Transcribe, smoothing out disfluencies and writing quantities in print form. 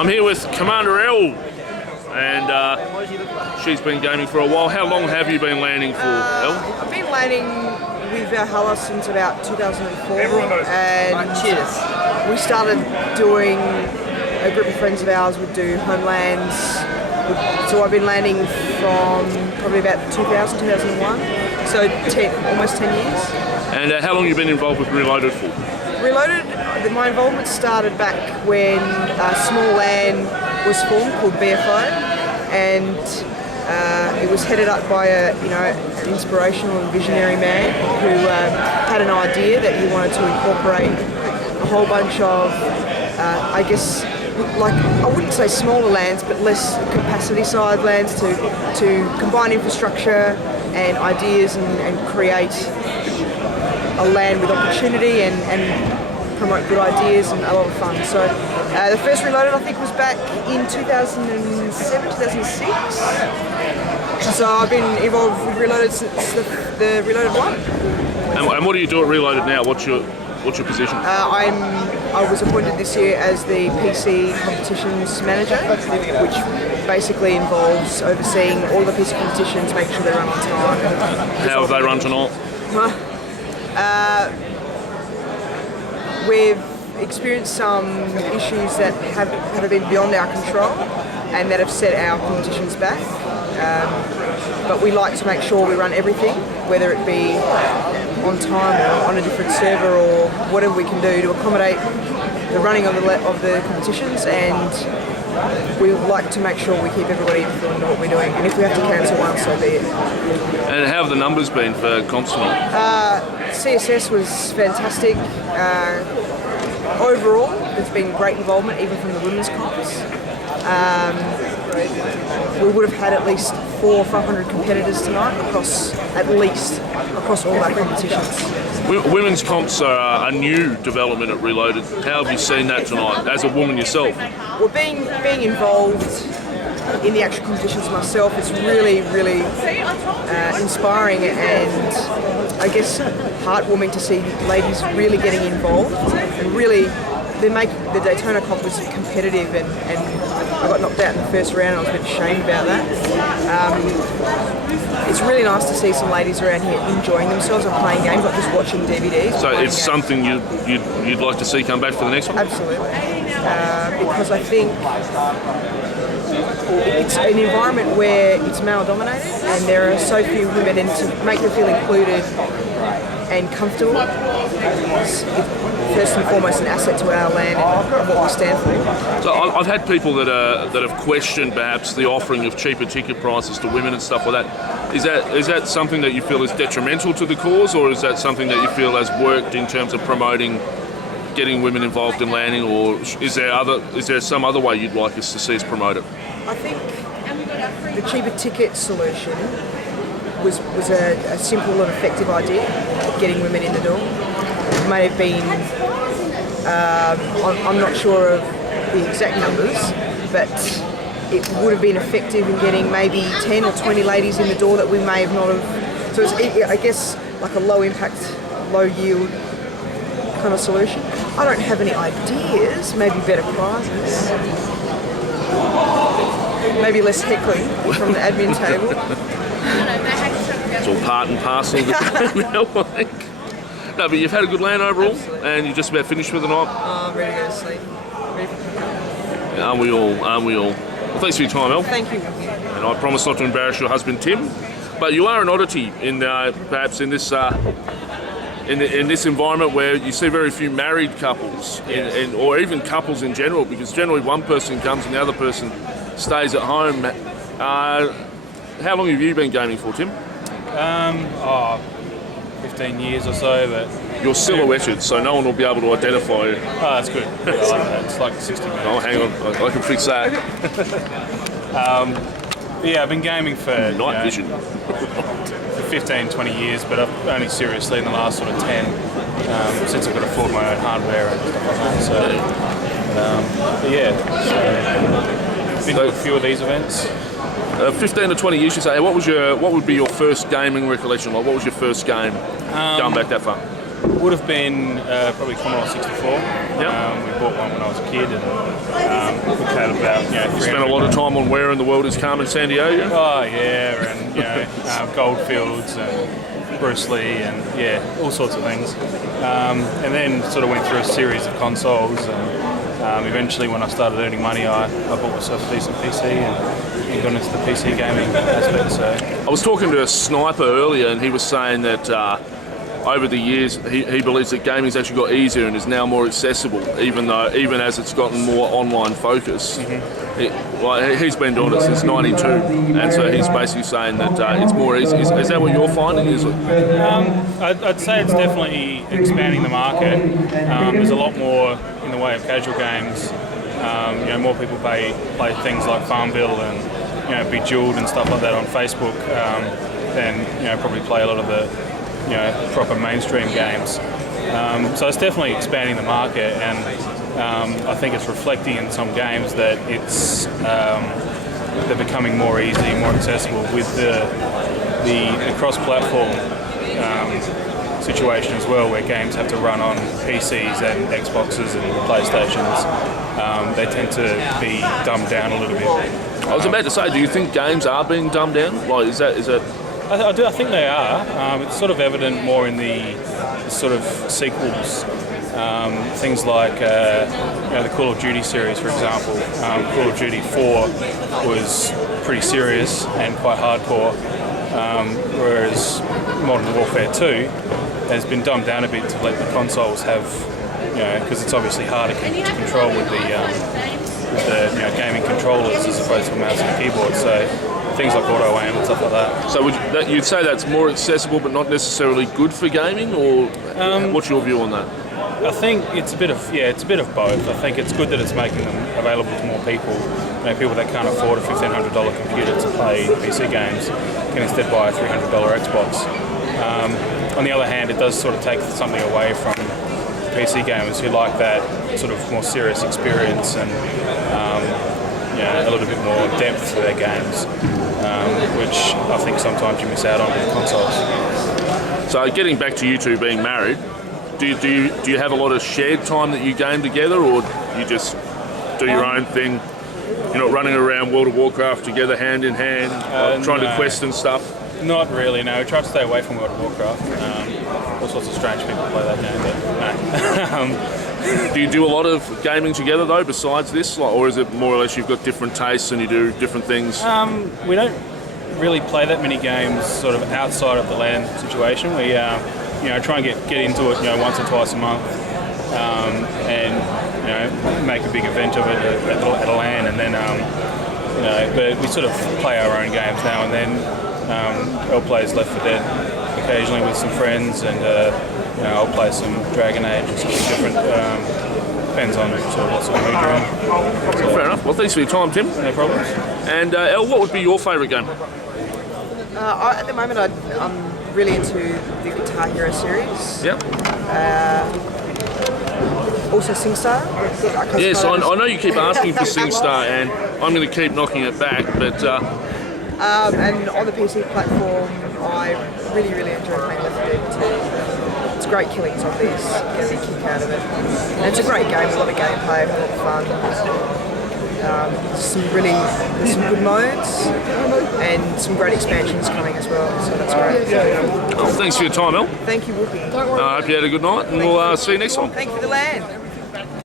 I'm here with CommanderEl, and she's been gaming for a while. How long have you been landing for, El? I've been landing with Valhalla since about 2004. And we started doing, a group of friends of ours would do homelands. So I've been landing from probably about 2000, 2001. So almost 10 years. And how long have you been involved with Reloaded for? Reloaded, my involvement started back when a small land was formed called BFO, and it was headed up by an inspirational and visionary man who had an idea that he wanted to incorporate a whole bunch of, I wouldn't say smaller lands, but less capacity side lands to combine infrastructure and ideas and create a land with opportunity and promote good ideas and a lot of fun. So the first Reloaded I think was back in 2007, 2006. So I've been involved with Reloaded since the Reloaded one. And what do you do at Reloaded now? What's your position? I was appointed this year as the PC competitions manager, which basically involves overseeing all the PC competitions, making sure they run on time. How have they run tonight? We've experienced some issues that have been beyond our control and that have set our competitions back. But we like to make sure we run everything, whether it be on time or on a different server or whatever we can do to accommodate the running of the competitions, and we like to make sure we keep everybody informed of what we're doing, and if we have to cancel one, so be it. And how have the numbers been for comps tonight? CSS was fantastic. Overall, there's been great involvement even from the women's comps. We would have had at least 400 or 500 competitors tonight across all our competitions. Women's comps are a new development at Reloaded. How have you seen that tonight, as a woman yourself? Well, being involved in the actual competitions myself, it's really, really inspiring and I guess heartwarming to see ladies really getting involved and really they make the Daytona comp was competitive and I got knocked out in the first round and I was a bit ashamed about that. It's really nice to see some ladies around here enjoying themselves and playing games, not just watching DVDs. So it's something you'd like to see come back for the next one? Absolutely. Because I think it's an environment where it's male dominated and there are so few women, and to make them feel included and comfortable is first and foremost an asset to our land and what we stand for. So I've had people that have questioned perhaps the offering of cheaper ticket prices to women and stuff like that. Is that something that you feel is detrimental to the cause, or is that something that you feel has worked in terms of promoting getting women involved in landing, or is there some other way you'd like us to see us promote it? I think the cheaper ticket solution was a simple and effective idea of getting women in the door. It may have been, I'm not sure of the exact numbers, but it would have been effective in getting maybe 10 or 20 ladies in the door that we may have not have. So it's, I guess, like a low impact, low yield kind of solution. I don't have any ideas, maybe better prizes, maybe less heckling from the admin table. It's all part and parcel of the game now, I think. No, but you've had a good land overall. Absolutely. And you're just about finished for the night. I'm ready to go to sleep. Ready for Aren't we all? Well, thanks for your time, El. Thank you. And I promise not to embarrass your husband, Tim. But you are an oddity in perhaps in this in this environment where you see very few married couples, or even couples in general, because generally one person comes and the other person stays at home. How long have you been gaming for, Tim? 15 years or so, but... You're silhouetted, so no one will be able to identify you. Oh, that's good. I like that. It's like 60 minutes. Oh, hang on. I can fix that. Yeah, I've been gaming for... Night vision. For 15, 20 years, but I've only seriously in the last sort of 10, since I could afford my own hardware and stuff like that. So, been to a few of these events. 15 to 20 years, you say. What would be your first gaming recollection? Like, what was your first game going back that far? Would have been probably Commodore 64. Yep. We bought one when I was a kid, and we played about Spent a lot of time on Where in the World is Carmen Sandiego? Oh yeah, and Goldfields and Bruce Lee and all sorts of things. And then sort of went through a series of consoles, and eventually when I started earning money, I bought myself a decent PC and got into the PC gaming aspect. So I was talking to a sniper earlier, and he was saying that over the years he believes that gaming's actually got easier and is now more accessible, even as it's gotten more online focus. He's been doing it since '92, and so he's basically saying that it's more easy. Is that what you're finding? Is it? I'd say it's definitely expanding the market. There's a lot more in the way of casual games. More people play things like Farmville and Bejeweled and stuff like that on Facebook than probably play a lot of the proper mainstream games. So it's definitely expanding the market, and I think it's reflecting in some games that they're becoming more easy, more accessible with the cross-platform situation as well, where games have to run on PCs and Xboxes and PlayStations. They tend to be dumbed down a little bit. I was about to say, do you think games are being dumbed down? Like, is that? I do. I think they are. It's sort of evident more in the sort of sequels. Things like the Call of Duty series, for example. Call of Duty 4 was pretty serious and quite hardcore, whereas Modern Warfare 2 has been dumbed down a bit to let the consoles have, because it's obviously harder to control with the gaming controllers as opposed to a mouse and a keyboard. So things like auto aim and stuff like that. So you'd say that's more accessible but not necessarily good for gaming, or what's your view on that? I think it's a bit of both. I think it's good that it's making them available to more people. People that can't afford a $1,500 computer to play PC games can instead buy a $300 Xbox. On the other hand, it does sort of take something away from PC gamers who like that sort of more serious experience and a little bit more depth to their games, which I think sometimes you miss out on with consoles. So getting back to you two being married, do you have a lot of shared time that you game together, or you just do your own thing? You're not running around World of Warcraft together hand in hand, trying to quest and stuff? Not really, no. We try to stay away from World of Warcraft. All sorts of strange people play that game, but no. Do you do a lot of gaming together though, besides this, or is it more or less you've got different tastes and you do different things? We don't really play that many games sort of outside of the LAN situation. We try and get into it once or twice a month, and make a big event of it at a LAN, and then but we sort of play our own games now and then. El plays Left 4 Dead occasionally with some friends, and I'll play some Dragon Age or something different. Depends on sort of what sort of mood you're in. So, fair enough. Well, thanks for your time, Tim. No problems. And El, what would be your favourite game? At the moment, I'm really into the Guitar Hero series. Yep. Also SingStar. Yes, I know you keep asking for SingStar, and I'm going to keep knocking it back, but... and on the PC platform, I really, really enjoy playing Left 4 Dead 2. It's great killing zombies, get a big kick out of it. And it's a great game, a lot of gameplay, a lot of fun. There's some good modes, and some great expansions coming as well, so that's great. Well, thanks for your time, El. Thank you, Wookie. I hope you had a good night, and we'll see you next time. Thank you for the land.